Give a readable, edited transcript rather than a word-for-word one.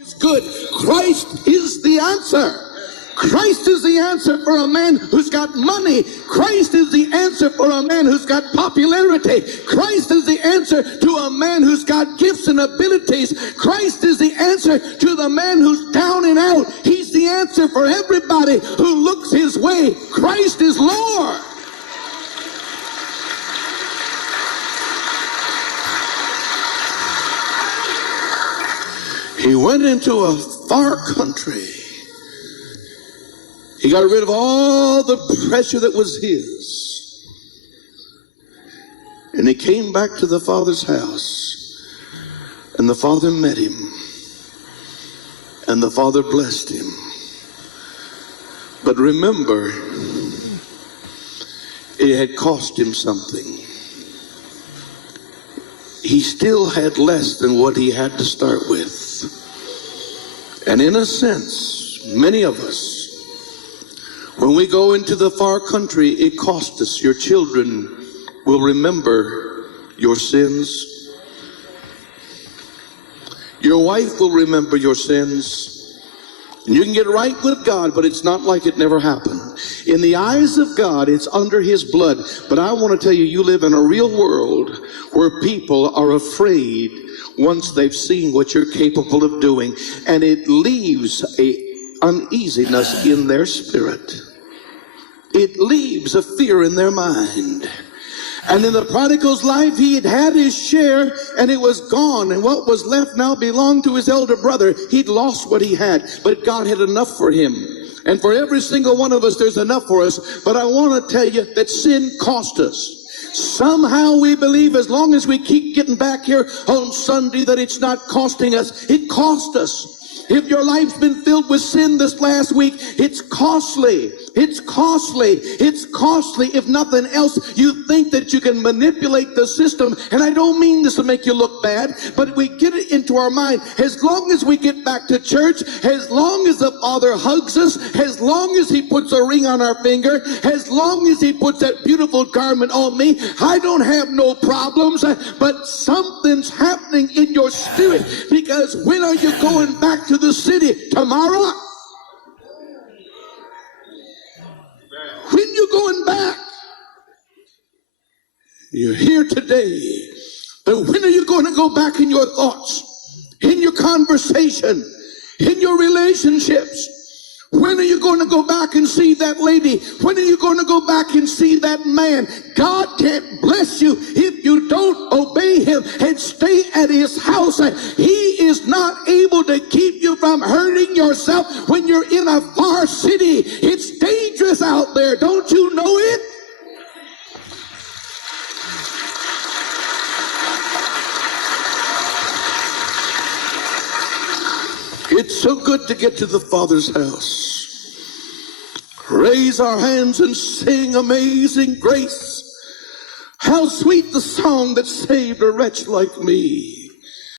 It's good. Christ is the answer. Christ is the answer for a man who's got money. Christ is the answer for a man who's got popularity. Christ is the answer to a man who's got gifts and abilities. Christ is the answer to the man who's down and out. He's the answer for everybody who looks his way. Christ is Lord. He went into a far country. He got rid of all the pressure that was his. And he came back to the Father's house. And the Father met him. And the Father blessed him. But remember, it had cost him something. He still had less than what he had to start with. And in a sense, many of us, when we go into the far country, it costs us. Your children will remember your sins. Your wife will remember your sins. And you can get right with God, but it's not like it never happened. In the eyes of God, it's under his blood. But I want to tell you, you live in a real world where people are afraid once they've seen what you're capable of doing. And it leaves a uneasiness in their spirit. It leaves a fear in their mind. And in the prodigal's life, he had had his share and it was gone. And what was left now belonged to his elder brother. He'd lost what he had, but God had enough for him. And for every single one of us, there's enough for us. But I want to tell you that sin cost us. Somehow we believe as long as we keep getting back here on Sunday that it's not costing us. It cost us. If your life's been filled with sin this last week, it's costly. It's costly. It's costly. If nothing else, you think that you can manipulate the system. And I don't mean this to make you look bad, but we get it into our mind. As long as we get back to church, as long as the Father hugs us, as long as he puts a ring on our finger, as long as he puts that beautiful garment on me, I don't have no problems. But something's happening in your spirit, because when are you going back to the city? Tomorrow? When you going back? You're here today, but when are you going to go back in your thoughts, in your conversation, in your relationships? When are you going to go back and see that lady? When are you going to go back and see that man? God can't bless you if you don't obey him and stay at his house. He is not able to keep you from hurting yourself when you're in a far city. It's dangerous out there. Don't you know it? It's so good to get to the Father's house. Raise our hands and sing Amazing Grace. How sweet the song that saved a wretch like me.